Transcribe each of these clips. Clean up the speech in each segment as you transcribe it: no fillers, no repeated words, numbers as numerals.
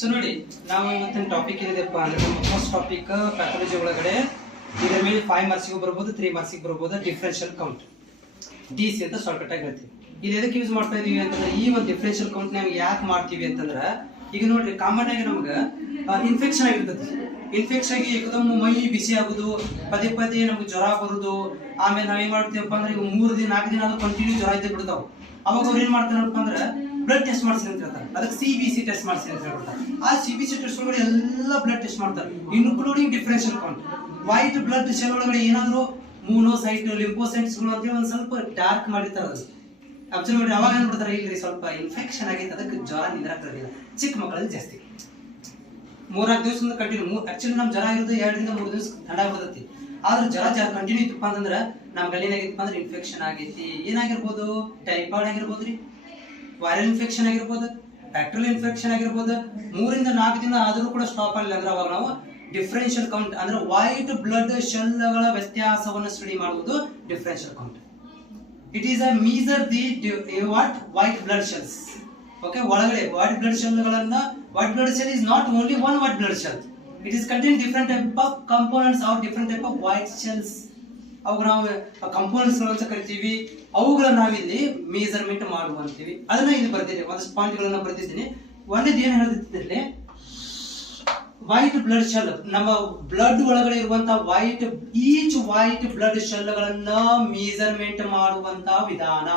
So ನೋಡಿ, ನಾವು ಇವತ್ತಿನ ಟಾಪಿಕ್ ಏನಿದೆಪ್ಪ ಅಂದ್ರೆ ನಮ್ಮ ಫಸ್ಟ್ ಟಾಪಿಕ್ ಪ್ಯಾಥಾಲಜಿ ಒಳಗಡೆ ಇದರ ಮೇಲೆ 5 ಮಾರ್ಕ್ಸಿಗೂ ಬರ್ಬೋದು, 3 ಮಾರ್ಕ್ಸಿಗೆ ಬರ್ಬೋದು. ಡಿಫರೆನ್ಷಿಯಲ್ ಕೌಂಟ್, DC ಅಂತ ಶಾರ್ಟ್ ಕಟ್ ಆಗಿ ಹೇಳ್ತೀವಿ. ಇದು ಎದಕ್ಕೆ ಯೂಸ್ ಮಾಡ್ತಾ ಇದೀವಿ ಅಂತಂದ್ರೆ, ಈ ಒಂದು ಡಿಫರೆನ್ಷಿಯಲ್ ಕೌಂಟ್ ನಾವು ಯಾಕೆ ಮಾಡ್ತೀವಿ ಅಂತಂದ್ರೆ, ಈಗ ನೋಡ್ರಿ ಕಾಮನ್ ಆಗಿ ನಮ್ಗೆ ಇನ್ಫೆಕ್ಷನ್ ಆಗಿರ್ತದೆ. ಇನ್ಫೆಕ್ಷನ್ ಆಗಿ ಏಕದಮ್ ಮೈ ಬಿಸಿ ಆಗುದು, ಪದೇ ಪದೇ ನಮ್ಗೆ ಜ್ವರ ಬರುದು. ಆಮೇಲೆ ನಾವೇನ್ ಮಾಡ್ತೀವಪ್ಪ ಅಂದ್ರೆ, ಈಗ 3 ದಿನ 4 ದಿನ ಅದು ಕಂಟಿನ್ಯೂ ಜ್ವರ ಇದ್ದೇ ಬಿಡ್ತಾವ. ಅವಾಗ ಅವ್ರು ಏನ್ ಮಾಡ್ತಾರಪ್ಪ ಅಂದ್ರೆ ಬ್ಲಡ್ ಟೆಸ್ಟ್ ಮಾಡಿಸಿ ಅಂತ ಹೇಳ್ತಾರೆ. ಅದಕ್ಕೆ CBC ಟೆಸ್ಟ್ ಮಾಡಿಸಿ ಅಂತ ಹೇಳ್ತಾರೆ. ಆ CBC ಟೆಸ್ಟ್ ಒಳಗಡೆ ಎಲ್ಲ ಬ್ಲಡ್ ಟೆಸ್ಟ್ ಮಾಡ್ತಾರೆ, including differential count. White blood cell ಒಳಗಡೆ ಏನಾದ್ರು ಮೂನೋಸೈಟ್, ಲಿಂಫೋಸೈಟ್ಸ್ ಗಳು ಅಂತ ಒಂದ್ ಸ್ವಲ್ಪ ಡಾರ್ಕ್ ಮಾಡಿರ್ತಾರೆ. ಅದು ಅಬ್ಸರ್ವ್ ಮಾಡಿ. ಅವಾಗ ಏನ್ಬಿಡ್ತಾರೆ, ಇಲ್ರಿ ಸ್ವಲ್ಪ ಇನ್ಫೆಕ್ಷನ್ ಆಗೈತೆ, ಅದಕ್ಕೆ ಜ್ವರ ನಿಂದ್ರಾಗ್ತದೆ. ಚಿಕ್ಕ ಮಕ್ಕಳಲ್ಲಿ ಜಾಸ್ತಿ 3-4 ದಿವಸದಿಂದ ಕಂಟಿನ್ಯೂ. ಆಕ್ಚುಲಿ ನಮ್ ಜ್ವರ ಇರೋದು 2ರಿಂದ 3 ದಿವಸ ತಡ ಬರ್ತೈತಿ. ಆದ್ರೆ ಜ್ವರ ಕಂಟಿನ್ಯೂ ಇತ್ತಪ್ಪ ಅಂತಂದ್ರೆ ನಮ್ಗೆ ಏನಾಗಿತ್ತಪ್ಪ ಅಂದ್ರೆ ಇನ್ಫೆಕ್ಷನ್ ಆಗೈತಿ. ಏನಾಗಿರ್ಬೋದು, ಟೈಫಾಯ್ಡ್ ಆಗಿರ್ಬೋದ್ರಿ, ವೈರಲ್ ಇನ್ಫೆಕ್ಷನ್ ಆಗಿರ್ಬೋದು, ಬ್ಯಾಕ್ಟೀರಿಯಲ್ ಇನ್ಫೆಕ್ಷನ್ ಆಗಿರ್ಬೋದು. 3ರಿಂದ 4 ದಿನ ಆದ್ರೂ ಕೂಡ ಸ್ಟಾಪ್ ಆಗಲಿಲ್ಲ ಅಂದ್ರೆ ಅವಾಗ ನಾವು ಡಿಫರೆನ್ಷಿಯಲ್ ಕೌಂಟ್ ಅಂದ್ರೆ ವೈಟ್ ಬ್ಲಡ್ ಶೆಲ್ಗಳ ವ್ಯತ್ಯಾಸವನ್ನು ಸ್ಟಡಿ ಮಾಡುವುದು differential count. It is a measure the what white blood cells. Okay, ಒಳಗಡೆ ವೈಟ್ ಬ್ಲಡ್ ಶೆಲ್ಗಳನ್ನ, white blood cell is not only one white blood cell, it is contain different type of components or different type of white cells. ಅವು ನಾವು components ಅಂತ ಕರಿತೀವಿ. ಅವುಗಳನ್ನ ನಾವಿಲ್ಲಿ measurement ಮಾಡುವಂತೀವಿ. ಅದನ್ನ ಇಲ್ಲಿ ಬರ್ತಿದೆ, ಒಂದಷ್ಟು ಪಾಯಿಂಟ್ಗಳನ್ನ ಬರ್ತಿದ್ದೀನಿ. ಒಂದೇದು ಏನು ಹೇಳ್ತಿದ್ದಲ್ಲಿ, ವೈಟ್ ಬ್ಲಡ್ ಶೆಲ್, ನಮ್ಮ ಬ್ಲಡ್ ಒಳಗಡೆ ಇರುವಂತಹ ಈಚ್ ವೈಟ್ ಬ್ಲಡ್ ಶೆಲ್ಗಳನ್ನ ಮೆಜರ್ಮೆಂಟ್ ಮಾಡುವಂತ ವಿಧಾನ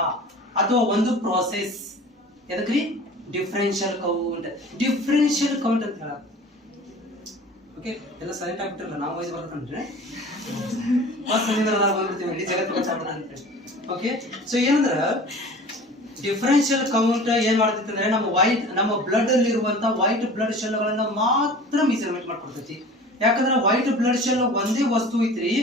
ಅಥವಾ ಒಂದು ಪ್ರೋಸೆಸ್. ಎದಕ್ರಿ? Differential count. ಡಿಫರೆನ್ಷಿಯಲ್ ಕೌಂಟ್ ಅಂತ ಹೇಳ. ಓಕೆ, ಎಲ್ಲ ಸೈಲೆಂಟ್ ಆಗ್ಬಿಟ್ಟಿರಲ್ಲ, ನಾವು ವಯಸ್ಸು ಬರ್ಕೊಂಡ್ರೆ ಬಂದ್ಬಿಡ್ತೀವಿ, ಇಡೀ ಜಗತ್ತು ಅಂತ. ಓಕೆ, ಸೊ ಏನಂದ್ರ ಡಿಫರೆನ್ಷಿಯಲ್ ಕೌಂಟ್ ಏನ್ ಮಾಡ್ತೈತಿ ಅಂದ್ರೆ, ನಮ್ಮ ಬ್ಲಡ್ ಅಲ್ಲಿ ಇರುವಂತ ವೈಟ್ ಬ್ಲಡ್ ಶೆಲ್ ಗಳನ್ನ ಮಾತ್ರ ಮೆಜರ್ಮೆಂಟ್ ಮಾಡ್ಕೊಡ್ತೈತಿ. ಯಾಕಂದ್ರೆ ವೈಟ್ ಬ್ಲಡ್ ಶೆಲ್ ಒಂದೇ ವಸ್ತು ಐತ್ರಿ,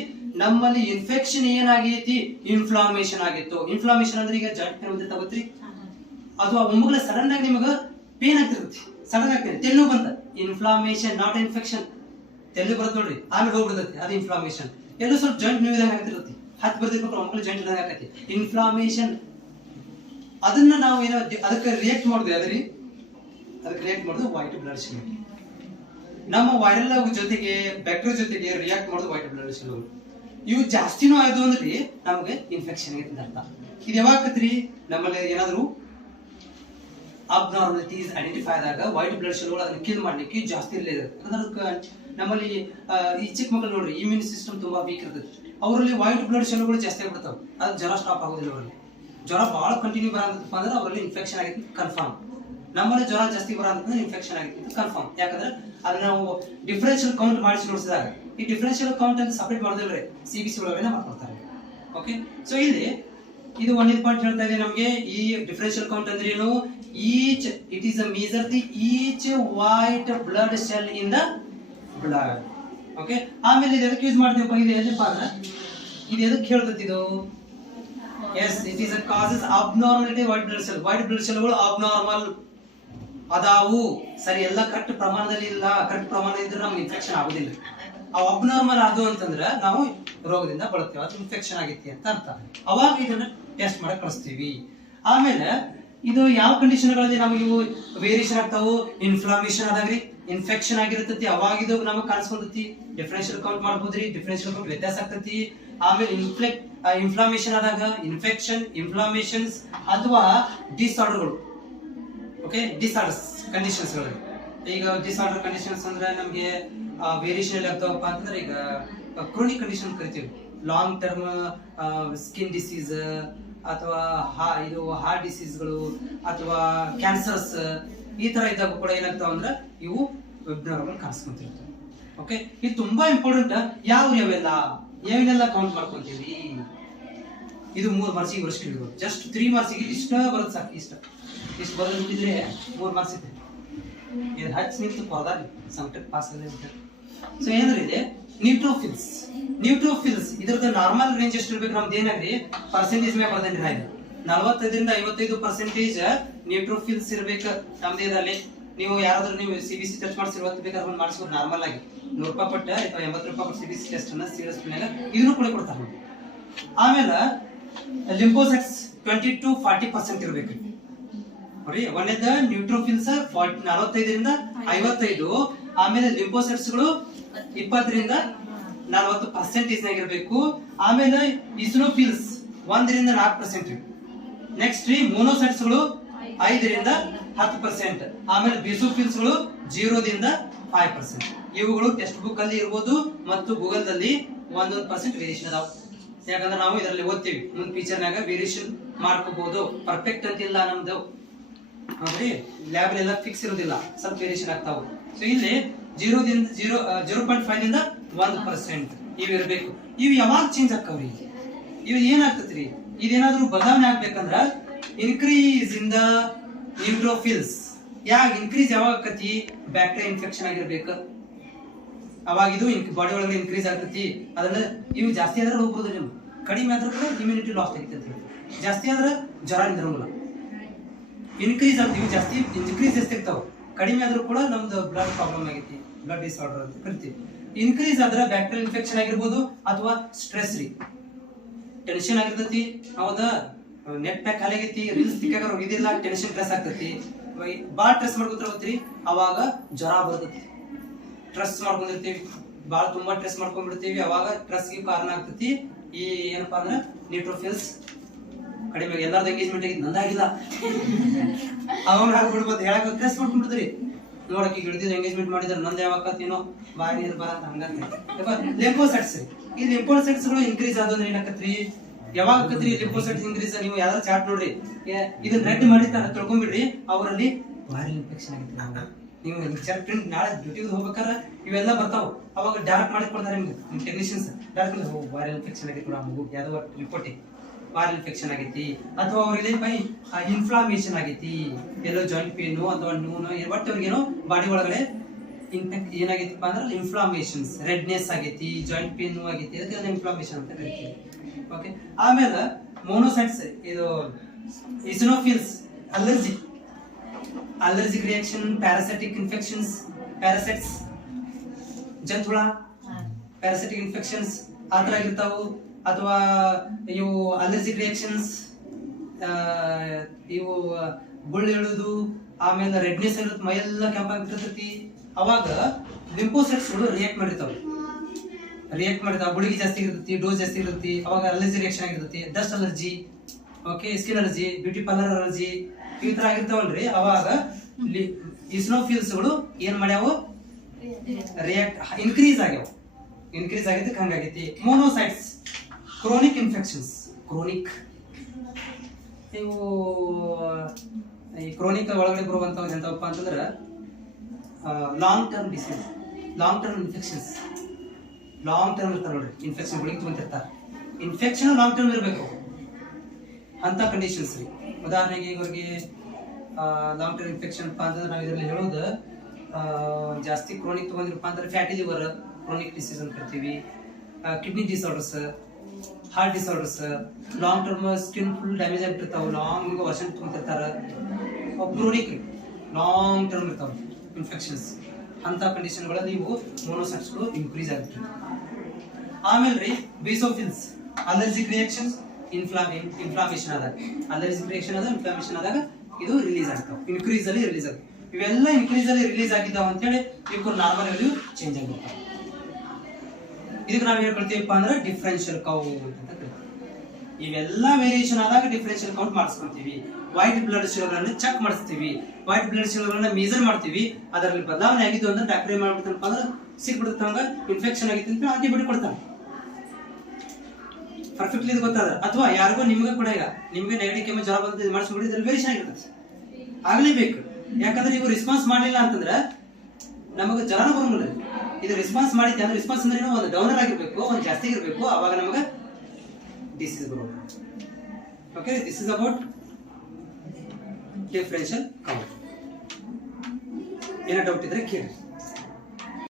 ನಮ್ಮಲ್ಲಿ ಇನ್ಫೆಕ್ಷನ್ ಏನಾಗೈತಿ, ಇನ್ಫ್ಲಾಮೇಶನ್ ಆಗಿತ್ತು. ಇನ್ಫ್ಲಾಮೇಶನ್ ಅಂದ್ರೆ ಈಗ ಜಾಯಿಂಟ್ ಪೇನ್ ಬಂದಿರ್ತಾ ಗೊತ್ತ್ರಿ, ಅದು ಒಮ್ಮಗಲ ಸಡನ್ ಆಗಿ ನಿಮಗೆ ಪೇನ್ ಆಗ್ತಿರ್ತೈತಿ, ಸಡನ್ ಆಗ್ತದೆ, ತೆಲ್ಲು ಬಂತ. Inflammation, not infection. ತೆಲ್ಲು ಬರುತ್ತೆ ನೋಡ್ರಿ, ಆಮೇಲೆ ಹೋಗ್ಬಿಡ್ತೈತಿ, ಅದು ಇನ್ಫ್ಲಾಮೇಶನ್. ಎಲ್ಲೂ ಸ್ವಲ್ಪ ಜಾಯಿಂಟ್ ನೋವಿದಂಗ ಆಗ್ತಿರ್ತೈತಿ, ಹತ್ತು ಬರ್ದಿರ್ಬೇಕು, ಮಕ್ಕಳು ಜಾಯಿಂಟ್ ಇದಂಗ ಆಗೈತಿ, ಇನ್ಫ್ಲಾಮೇಶನ್. ಅದನ್ನ ನಾವು ಏನೋ ಅದಕ್ಕೆ ರಿಯಾಕ್ಟ್ ಮಾಡುದು, ಅದಕ್ಕೆ ರಿಯಾಕ್ಟ್ ಮಾಡುದು ವೈಟ್ ಬ್ಲಡ್ ಶೆಲ್. ನಮ್ಮ ವೈರಲ್ ಜೊತೆಗೆ ಬ್ಯಾಕ್ಟೀರಿಯಾ ಜೊತೆಗೆ ರಿಯಾಕ್ಟ್ ಮಾಡುದು ವೈಟ್ ಬ್ಲಡ್ ಶೆಲ್. ಇವು ಜಾಸ್ತಿನೂ ಆಯ್ತು ಅಂದ್ರೆ ನಮಗೆ ಇನ್ಫೆಕ್ಷನ್ ಆಗೈತಿ ಅರ್ಥ. ಇದು ಯಾವಾಗ ಆಕತ್ರಿ, ನಮ್ಮಲ್ಲಿ ಏನಾದ್ರು ಅಬ್ನಾರ್ಮಲಿಟೀಸ್ ಐಡೆಂಟಿಫೈ ಆದಾಗ ವೈಟ್ ಬ್ಲಡ್ ಶೆಲ್ಗಳು ಅದನ್ನ ಕಿಲ್ ಮಾಡ್ಲಿಕ್ಕೆ ಜಾಸ್ತಿ ಇರಲಿದೆ. ಅದಕ್ಕೆ ನಮ್ಮಲ್ಲಿ ಈ ಚಿಕ್ಕ ಮಕ್ಕಳು ನೋಡ್ರಿ, ಇಮ್ಯೂನ್ ಸಿಸ್ಟಮ್ ತುಂಬಾ ವೀಕ್ ಇರ್ತದೆ, ಅವರಲ್ಲಿ ವೈಟ್ ಬ್ಲಡ್ ಶೆಲ್ಗಳು ಜಾಸ್ತಿ ಆಗ್ಬಿಡ್ತಾವೆ. ಅದು ಜ್ವರ ಸ್ಟಾಪ್ ಆಗೋದಿಲ್ಲ. ಅವರಲ್ಲಿ ಜ್ವರ ಬಹಳ ಕಂಟಿನ್ಯೂ ಬರಂತಪ್ಪ ಅಂದ್ರೆ ಅವರಲ್ಲಿ ಇನ್ಫೆಕ್ಷನ್ ಆಗೈತಿ ಕನ್ಫರ್ಮ್. ನಮ್ಮಲ್ಲಿ ಜ್ವರ ಜಾಸ್ತಿ ಬರಂತಂದ್ರೆ ಇನ್ಫೆಕ್ಷನ್ ಆಗೈತಿ ಕನ್ಫರ್ಮ್. ಯಾಕಂದ್ರೆ ಅದನ್ನ ನಾವು ಡಿಫರೆನ್ಷಿಯಲ್ ಕೌಂಟ್ ಮಾಡಿಸಿ ನೋಡಿಸಿದಾಗ, ಈ ಡಿಫರೆನ್ಷಿಯಲ್ ಕೌಂಟ್ ಅಂತ ಸಪರೇಟ್ ಮಾಡೋದಿಲ್ರಿ, CBC ಒಳಗಡೆ ಮಾಡ್ಕೊಡ್ತಾರೆ. ಓಕೆ, ಸೊ ಇಲ್ಲಿ ಇದು ಒಂದೇ ಪಾಯಿಂಟ್ ಹೇಳ್ತಾ ಇದೆ ನಮಗೆ. ಈ ಡಿಫರೆನ್ಷಿಯಲ್ ಕೌಂಟ್ ಅಂದ್ರೆ ಏನು? It is a measure the each white blood cell in the blood. Okay, ಆಮೇಲೆ ಇದು ಎದಕ್ಕೆ ಯೂಸ್ ಮಾಡ್ತೀವಪ್ಪ, ಇದು ಏನಪ್ಪ ಅಂದ್ರೆ, ಇದು ಎದಕ್ಕೆ ಹೇಳ್ತೈತಿ ಇದು? Yes, it is a causes abnormality white blood cell. White blood ಸೆಲ್ಗಳು ಅಬ್ನಾರ್ಮಲ್ ಅದಾವು, ಸರಿ, ಎಲ್ಲ ಕರೆಕ್ಟ್ ಪ್ರಮಾಣದಲ್ಲಿ ಇಲ್ಲ. ಕರೆಕ್ಟ್ ಪ್ರಮಾಣ ಇದ್ರೆ ನಮ್ಗೆ ಇನ್ಫೆಕ್ಷನ್ ಆಗೋದಿಲ್ಲ. ಅವು ಅಬ್ನಾರ್ಮಲ್ ಆದವು ಅಂತಂದ್ರೆ ನಾವು ರೋಗದಿಂದ ಬಳಲ್ತೇವೆ, ಅದು ಇನ್ಫೆಕ್ಷನ್ ಆಗೈತಿ ಅಂತ ಅರ್ಥ. ಅವಾಗ ಇದನ್ನ ಟೆಸ್ಟ್ ಮಾಡಕ್ ಕಳಿಸ್ತೀವಿ. ಆಮೇಲೆ ಇದು ಯಾವ ಕಂಡೀಷನ್ಗಳಲ್ಲಿ ನಮಗೆ ಇವು ವೇರಿಯೇಷನ್ ಆಗ್ತಾವು? ಇನ್ಫ್ಲಾಮೇಶನ್ ಆದಾಗ್ರಿ, ಇನ್ಫೆಕ್ಷನ್ ಆಗಿರ್ತೈತಿ, ಅವಾಗ ಇದು ನಮಗೆ ಕಾಣಿಸ್ಕೊಂತೈತಿ, ಡಿಫರೆನ್ಷಿಯಲ್ ಕೌಂಟ್ ಮಾಡ್ಬೋದ್ರಿ. ಡಿಫರೆನ್ಷಿಯಲ್ ಕೌಂಟ್ ವ್ಯತ್ಯಾಸ ಆಗ್ತೈತಿ. ಆಮೇಲೆ ಇನ್ಫ್ಲಾಮೇಶನ್ ಆದಾಗ ಇನ್ಫೆಕ್ಷನ್, ಇನ್ಫ್ಲಾಮೇಶನ್ಸ್ ಅಥವಾ ಡಿಸಾರ್ಡರ್ಗಳು. Okay, disorders ಕಂಡೀಷನ್ಸ್ಗಳು. ಈಗ ಡಿಸಾರ್ಡರ್ ಕಂಡೀಷನ್ಸ್ ಅಂದ್ರೆ ನಮಗೆ ವೇರಿಯೇಷನ್ ಎಲ್ಲಿ ಆಗ್ತಾವಪ್ಪ ಅಂತಂದ್ರೆ, ಈಗ ಕ್ರೋನಿಕ್ ಕಂಡೀಷನ್ ಕರಿತೀವಿ, ಲಾಂಗ್ ಟರ್ಮ್ ಸ್ಕಿನ್ ಡಿಸೀಸ್ ಅಥವಾ ಇದು ಹಾರ್ಟ್ ಡಿಸೀಸ್ಗಳು ಅಥವಾ ಕ್ಯಾನ್ಸರ್ಸ್, ಈ ತರ ಇದ್ದಾಗ ಕೂಡ ಏನಾಗ್ತಾವ ಅಂದ್ರೆ ಇವು ವೆಬ್ನಾರ್ಗಳು ಕಾಣಿಸ್ಕೊಂತಿರ್ತವೆ. ಓಕೆ, ಇದು ತುಂಬಾ ಇಂಪಾರ್ಟೆಂಟ್. ಯಾವೆಲ್ಲ ಕೌಂಟ್ ಮಾಡ್ಕೊಂತೀವಿ? ಇದು 3 ಮಾರ್ಕ್ಸಿಗೆ ವರ್ಷ ಕೇಳಿದ್ರು, ಜಸ್ಟ್ 3 ಮಾರ್ಕ್ಸಿಗೆ ಇಷ್ಟ ಬರುತ್ತೆ ಸಾಕು. ಇಷ್ಟು ಬರೋದು ಬಿಟ್ಟಿದ್ರೆ 3 ಮಾರ್ಕ್ಸ್ ಇದೆ. ಇದು ಹಚ್ಚಿ ನಿಂತು ಪರದಾರಿ ಸಂಕಟ ಪಾಸ್ ಆಗಿದೆ. ಸೊ ಏನಂದ್ರೆ ಇದೆ ನ್ಯೂಟ್ರೋಫಿಲ್ಸ್. ಇದ್ರದ್ದು ನಾರ್ಮಲ್ ರೇಂಜ್ ಎಷ್ಟು ಇರ್ಬೇಕು ನಮ್ದು? ಏನಾಗ್ರಿ, ಪರ್ಸೆಂಟೇಜ್ ಮೇಲೆ ಬರ್ದೇನ್ರಿ, ಇದು 45ರಿಂದ 55% ನ್ಯೂಟ್ರೋಫಿಲ್ಸ್ ಇರ್ಬೇಕು ನಮ್ದು ಇದರಲ್ಲಿ. ನೀವು ಯಾರಾದ್ರೂ ನೀವು CBC ಟೆಸ್ಟ್ ಮಾಡಿಸಿರುವಂತ ಬೇಕಾದ್ರೆ ಮಾಡಿಸ್ಬೋದು ನಾರ್ಮಲ್ ಆಗಿ. 100 ರೂಪಾಯಿ ಕೊಟ್ಟು ಅಥವಾ 80 ರೂಪಾಯಿ ಕೊಟ್ಟು CBC ಟೆಸ್ಟ್ ಅನ್ನ ಸೀರಿಯಸ್ ಮೇಲೆ ಇದನ್ನು ಕೂಡ ಕೊಡ್ತಾರೆ. ಆಮೇಲೆ ಲಿಂಫೋಸೈಟ್ಸ್ 20 to 40% ಇರ್ಬೇಕು. ನೋಡಿ, ಒಂದೇದ ನ್ಯೂಟ್ರೋಫಿಲ್ಸ್ 45ರಿಂದ 55. ಆಮೇಲೆ ಲಿಂಫೋಸೈಟ್ಸ್ಗಳು 20 ರಿಂದ 40% ನಾಗಿರ್ಬೇಕು. ಆಮೇಲೆ ಇಸ್ನೋಫಿಲ್ಸ್ 1 ರಿಂದ 4%. ನೆಕ್ಸ್ಟ್ ರೀ ಮೋನೋಸೈಟ್ಸ್ಗಳು 5 ರಿಂದ 10%. ಆಮೇಲೆ ಬೇಸೋಫಿಲ್ಸ್ಗಳು 0 ದಿಂದ 5%. ಇವುಗಳು ಟೆಕ್ಸ್ಟ್ ಬುಕ್ ಅಲ್ಲಿ ಇರ್ಬೋದು ಮತ್ತು ಗೂಗಲ್ ದಲ್ಲಿ 1% ವೇರಿಯೇಷನ್ ಅದಾವ. ಯಾಕಂದ್ರೆ ನಾವು ಇದರಲ್ಲಿ ಓದ್ತೀವಿ, ಮುಂದ್ ಫೀಚರ್ನಾಗ ವೇರಿಯೇಷನ್ ಮಾಡ್ಕೋಬಹುದು. ಪರ್ಫೆಕ್ಟ್ ಅಂತಿಲ್ಲ ನಮ್ದು, ಹೌದ್ರಿ. ಲ್ಯಾಬ್ ಎಲ್ಲ ಫಿಕ್ಸ್ ಇರೋದಿಲ್ಲ, ಸ್ವಲ್ಪ ವೇರಿಯೇಷನ್ ಆಗ್ತಾವ. ಸೊ ಇಲ್ಲಿ 0.5 ದಿಂದ 1% ಇವು ಇರಬೇಕು. ಇವು ಯಾವಾಗ ಚೇಂಜ್ ಆಕ್ಕಾವ್ರಿ? ಇವು ಏನಾಗ್ತತ್ರಿ? ಇದೇನಾದ್ರೂ ಬದಲಾವಣೆ ಆಗ್ಬೇಕಂದ್ರ increase in the neutrophils. Increase ಯಾವಾಗ ಆಕತಿ? ಬ್ಯಾಕ್ಟೀರಿಯಾ ಇನ್ಫೆಕ್ಷನ್ ಆಗಿರ್ಬೇಕು, ಅವಾಗ ಇದು ಬಾಡಿ ಒಳಗಡೆ ಇನ್ಕ್ರೀಸ್ ಆಗ್ತತಿ. ಅದನ್ನ ಇವು ಜಾಸ್ತಿ ಆದ್ರೆ ರೋಗ ಬರೋದಿಲ್ಲ, ಕಡಿಮೆ ಆದ್ರೂ ಕೂಡ ಇಮ್ಯುನಿಟಿ ಲಾಸ್ ಆಗ್ತೈತಿ. ಜಾಸ್ತಿ ಆದ್ರೆ ಜ್ವರ ನಿಂದ್ರಂಗಿಲ್ಲ. ಇನ್ಕ್ರೀಸ್ ಆಗ್ತೀವಿ, ಜಾಸ್ತಿ ಇನ್ಕ್ರೀಸ್ ಜಾಸ್ತಿ ಇರ್ತಾವ. ಕಡಿಮೆ ಆದ್ರೂ ಕೂಡ ನಮ್ದು ಬ್ಲಡ್ ಪ್ರಾಬ್ಲಮ್ ಆಗೈತಿ, ಬ್ಲಡ್ ಡಿಸಾರ್ಡರ್ ಅಂತ ಕರಿತೀವಿ. ಇನ್ಕ್ರೀಸ್ ಆದ್ರೆ ಬ್ಯಾಕ್ಟೀರಿಯಲ್ ಇನ್ಫೆಕ್ಷನ್ ಆಗಿರ್ಬೋದು ಅಥವಾ ಸ್ಟ್ರೆಸ್ ರೀ, ಟೆನ್ಷನ್ ಆಗಿರ್ತೈತಿ. ಹೌದಾ, ನೆಟ್ ಪ್ಯಾಕ್ ಖಾಲಿ ಆಗೈತಿ, ರೀಲ್ಸ್ ತಿಕ್ಕಾಗ ಹೋಗಿದಿಲ್ಲ, ಟೆನ್ಷನ್ ಸ್ಟ್ರೆಸ್ ಆಗ್ತೈತಿ. ಬಾಳ್ ಸ್ಟ್ರೆಸ್ ಮಾಡ್ಕೊತಿರ್ತೀರಿ, ಅವಾಗ ಜ್ವರ ಬರ್ತೈತಿ. ಸ್ಟ್ರೆಸ್ ಮಾಡ್ಕೊಂಡಿರ್ತೀವಿ, ಬಾಳ ತುಂಬಾ ಸ್ಟ್ರೆಸ್ ಮಾಡ್ಕೊಂಡ್ಬಿಡ್ತೀವಿ, ಅವಾಗ ಸ್ಟ್ರೆಸ್ಗೆ ಕಾರಣ ಆಗ್ತೈತಿ ಈ ಏನಪ್ಪಾ ಅಂದ್ರೆ ನ್ಯೂಟ್ರೋಫಿಲ್ಸ್ ಕಡಿಮೆ. ಎಲ್ಲಾರ್ದು ಎಂಗೇಜ್ಮೆಂಟ್ ಆಗಿದ್ದು ನಂದಾಗಿಲ್ಲ, ಅವನ್ ಆಗ್ಬಿಡ್ಬೋದು. ಹೇಳಕ್ ಸ್ಟ್ರೆಸ್ ಮಾಡ್ಕೊಂಡ್ಬಿಡ್ತೀರಿ. ನೋಡಕ್ ಈಗ ಹಿಡಿದಿದ್ದು ಎಂಗೇಜ್ಮೆಂಟ್ ಮಾಡಿದ್ರೆ ನಂದು ಯಾವಾಗತ್ತೇನೋ ಬಾಯಿ ನೀರು ಬರಂತ ಹಂಗಂತ. ಲಿಂಫೋಸೈಟ್ಸ್, ಈ ಲಿಂಫೋಸೈಟ್ಸ್ ಗಳು ಇನ್ಕ್ರೀಸ್ ಆದ್ರೆ ಏನಾಕತ್ರಿ? ಯಾವಾಗ ಆಕತ್ರಿ ಲಿಂಫೋಸೈಟ್ಸ್ ಇನ್ಕ್ರೀಸ್? ನೀವು ಯಾವ್ದಾರು ಚಾರ್ಟ್ ನೋಡ್ರಿ, ಇದನ್ನ ರೆಡ್ ಮಾಡಿ ತಿಳ್ಕೊಂಡ್ಬಿಡ್ರಿ, ಅವರಲ್ಲಿ ವೈರಲ್ ಇನ್ಫೆಕ್ಷನ್ ಆಗಿತ್ತು. ನೀವು ಪ್ರಿಂಟ್ ನಾಳೆ ಡ್ಯೂಟಿಗೆ ಹೋಗ್ಬೇಕಾದ್ರೆ ಇವೆಲ್ಲ ಬರ್ತಾವ, ಅವಾಗ ಡಾರ್ಕ್ ಮಾಡಿ ಕೊಡ್ತಾರೆ ನಿಮ್ಗೆ ಟೆಕ್ನಿಷಿಯನ್ಸ್. ಡಾರ್ಕ್ ವೈರಲ್ ಇನ್ಫೆಕ್ಷನ್ ಆಗೈತಿ ಮಗು, ಯಾವ್ದೋ ರಿಪೋರ್ಟಿ ವೈರಲ್ ಇನ್ಫೆಕ್ಷನ್ ಆಗೈತಿ, ಅಥವಾ ಅವ್ರಿಗೆ ಬೈ ಇನ್ಫ್ಲಾಮೇಷನ್ ಆಗೈತಿ, ಎಲ್ಲೋ ಜಾಯಿಂಟ್ ಪೇನು ಅಥವಾ ನೋನು, ಬಟ್ ಅವ್ರಿಗೇನೋ ಬಾಡಿ ಒಳಗಡೆ ಏನಾಗೈತಿಪ್ಪ ಅಂದ್ರೆ ಇನ್ಫ್ಲಾಮೇಷನ್ಸ್, ರೆಡ್ನೆಸ್ ಆಗೈತಿ, ಜಾಯಿಂಟ್ ಪೇನು ಆಗೈತಿ, ಅದಕ್ಕೆ ಇನ್ಫ್ಲಾಮೇಷನ್ ಅಂತ ಕರಿತೀವಿ. ಓಕೆ. ಆಮೇಲೆ ಮೋನೋಸೈಟ್ಸ್, ಇದು eosinophils, allergic reaction, parasitic infections, parasites ಜಂತುಳ, ಪ್ಯಾರಾಸೈಟಿಕ್ ಇನ್ಫೆಕ್ಷನ್ಸ್ ಆ ಥರ ಆಗಿರ್ತಾವು. ಅಥವಾ ಇವು ಅಲರ್ಜಿಕ್ ರಿಯಾಕ್ಷನ್ಸ್, ಇವು ಗುಳ್ಳು ಹೇಳುದು, ಆಮೇಲೆ ರೆಡ್ನೆಸ್ ಇರುತ್ತೆ, ಮೈಯೆಲ್ಲ ಕೆಂಪಾಗಿರ್ತೈತಿ. ಅವಾಗ ಲಿಂಫೋಸೈಟ್ಸ್ಗಳು ರಿಯಾಕ್ಟ್ ಮಾಡಿರ್ತಾವೆ. ಗುಳಿಗೆ ಜಾಸ್ತಿ ಇರ್ತೈತಿ, ಡೋಸ್ ಜಾಸ್ತಿ ಇರ್ತೈತಿ, ಅವಾಗ ಅಲರ್ಜಿ ರಿಯಾಕ್ಷನ್ ಆಗಿರ್ತೈತಿ. Dust allergy, okay, skin allergy, beauty parlour allergy, ಈ ತರ ಆಗಿರ್ತಾವಲ್ರಿ. ಅವಾಗ ಇಸ್ನೋಫಿಲ್ಸ್ಗಳು ಏನ್ ಮಾಡ್ಯಾವ? ಇನ್ಕ್ರೀಸ್ ಆಗೈತಿ, ಹಂಗಾಗೈತಿ. ಮೋನೋಸೈಟ್ಸ್, ಕ್ರೋನಿಕ್ ಇನ್ಫೆಕ್ಷನ್ಸ್, ಇವು ಈ ಕ್ರೋನಿಕ್ ಒಳಗಡೆ ಬರುವಂತವ್ ಎಂತವಪ್ಪ ಅಂತಂದ್ರೆ long term disease, long term infections. Long term ಇರ್ತಾರೆ ನೋಡ್ರಿ, ಇನ್ಫೆಕ್ಷನ್ ಗುಳಿಗೆ ತಗೊಂತಿರ್ತಾರೆ. ಇನ್ಫೆಕ್ಷನ್ ಲಾಂಗ್ ಟರ್ಮ್ ಇರಬೇಕು ಅಂತ ಕಂಡೀಷನ್ಸ್ ರೀ. ಉದಾಹರಣೆಗೆ ಇವ್ರಿಗೆ ಲಾಂಗ್ ಟರ್ಮ್ ಇನ್ಫೆಕ್ಷನ್ ಅಂತಂದ್ರೆ ನಾವು ಇದರಲ್ಲಿ ಹೇಳೋದು ಜಾಸ್ತಿ ಕ್ರೋನಿಕ್ ತಗೊಂಡಿರಪ್ಪ ಅಂದ್ರೆ ಫ್ಯಾಟಿ ಲಿವರ್ ಕ್ರೋನಿಕ್ ಡಿಸೀಸ್ ಅಂತ ಕರಿತೀವಿ. Kidney disorders, heart disorders, long term skin full damage ಆಗಿರ್ತಾವ, ಲಾಂಗ್ ವರ್ಷ ತಗೊಂತಿರ್ತಾರ, ಕ್ರೋನಿಕ್ ಲಾಂಗ್ ಟರ್ಮ್ ಇರ್ತಾವ ಇನ್ಫೆಕ್ಷನ್ಸ್. ಅಂತ ಕಂಡೀಷನ್ಗಳಲ್ಲಿ ಇವು ಮೋನೋಸೈಟ್ಸ್ಗಳು ಇನ್ಕ್ರೀಸ್ ಆಗುತ್ತೆ. ಆಮೇಲೆ ರೀ ಬೇಸೋಫಿಲ್ಸ್, ಅಲರ್ಜಿಕ್ ರಿಯಾಕ್ಷನ್ಸ್, ಇನ್ಫ್ಲಾಮೇಷನ್ ಆದಾಗ, ಇನ್ಫ್ಲಾಮೇಷನ್ ಆದಾಗ ಇದು ರಿಲೀಸ್ ಆಗ್ತಾವ, ಇನ್ಕ್ರೀಸ್ ಅಲ್ಲಿ ರಿಲೀಸ್ ಆಗುತ್ತೆ. ಇವೆಲ್ಲ ಇನ್ಕ್ರೀಸ್ ಅಲ್ಲಿ ರಿಲೀಸ್ ಆಗಿದ್ದಾವ ಅಂತ ಹೇಳಿ ಇವ್ರು ನಾರ್ಮಲ್ ವ್ಯಾಲ್ಯೂ ಚೇಂಜ್ ಆಗಿರ್ತಾವ. ಇದಕ್ಕೆ ನಾವು ಏನ್ ಕರಿತೀವಪ್ಪ ಅಂದ್ರೆ ಡಿಫರೆನ್ಷಿಯಲ್ ಕೌಂಟ್ ಅಂತ ಕರಿತೀವಿ. ಇವೆಲ್ಲ ವೇರಿಯೇಷನ್ ಆದಾಗ ಡಿಫರೆನ್ಷಿಯಲ್ ಕೌಂಟ್ ಮಾಡಿಸ್ಕೊಂತೀವಿ. ವೈಟ್ ಬ್ಲಡ್ ಸೆಲ್ಗಳನ್ನು ಚೆಕ್ ಮಾಡಿಸ್ತೀವಿ, ವೈಟ್ ಬ್ಲಡ್ ಸೆಲ್ಗಳನ್ನ ಮೇಜರ್ ಮಾಡ್ತೀವಿ. ಅದರಲ್ಲಿ ಬದಲಾವಣೆ ಆಗಿದ್ದು ಅಂದ್ರೆ ಡಾಕ್ಟರ್ ಏನ್ ಮಾಡ್ಬಿಡ್ತಾನಪ್ಪ ಅಂದ್ರೆ ಸಿಕ್ಬಿಡುತ್ತೆ, ಹಂಗ ಇನ್ಫೆಕ್ಷನ್ ಆಗಿತ್ತು ಅಂತ ಆಂಟಿಬಯೋಟಿಕ್ ಕೊಡ್ತಾನೆ. ಪರ್ಫೆಕ್ಟ್ಲಿ ಇದು ಗೊತ್ತಾದ. ಅಥವಾ ಯಾರಿಗೋ ನಿಮ್ಗೆ ಕೂಡ ಈಗ ನಿಮ್ಗೆ ನೆಗಡಿ ಕೆಮ್ಮು ಜ್ವರ ಬಂದು ಮಾಡಿಸ್ಬಿಡಿ, ಇದ್ರಲ್ಲಿ ವೇರಿಯೇಷನ್ ಆಗಿರ್ತದೆ, ಆಗ್ಲೇಬೇಕು. ಯಾಕಂದ್ರೆ ನೀವು ರೆಸ್ಪಾನ್ಸ್ ಮಾಡಲಿಲ್ಲ ಅಂತಂದ್ರೆ ನಮಗೆ ಜ್ವರ ಬರೋಂಗಿಲ್ಲ. ಇದು ರೆಸ್ಪಾನ್ಸ್ ಮಾಡಿದ್ದೆ ಅಂದ್ರೆ ರೆಸ್ಪಾನ್ಸ್ ಅಂದ್ರೆ ಒಂದು ಡೌನರ್ ಆಗಿರ್ಬೇಕು, ಒಂದು ಜಾಸ್ತಿ ಇರಬೇಕು, ಅವಾಗ ನಮಗೆ ಡಿಸೀಸ್ ಬರೋದು. Okay, this is about differential count. ಏನೋ ಡೌಟ್ ಇದ್ರೆ ಕೇಳಿ.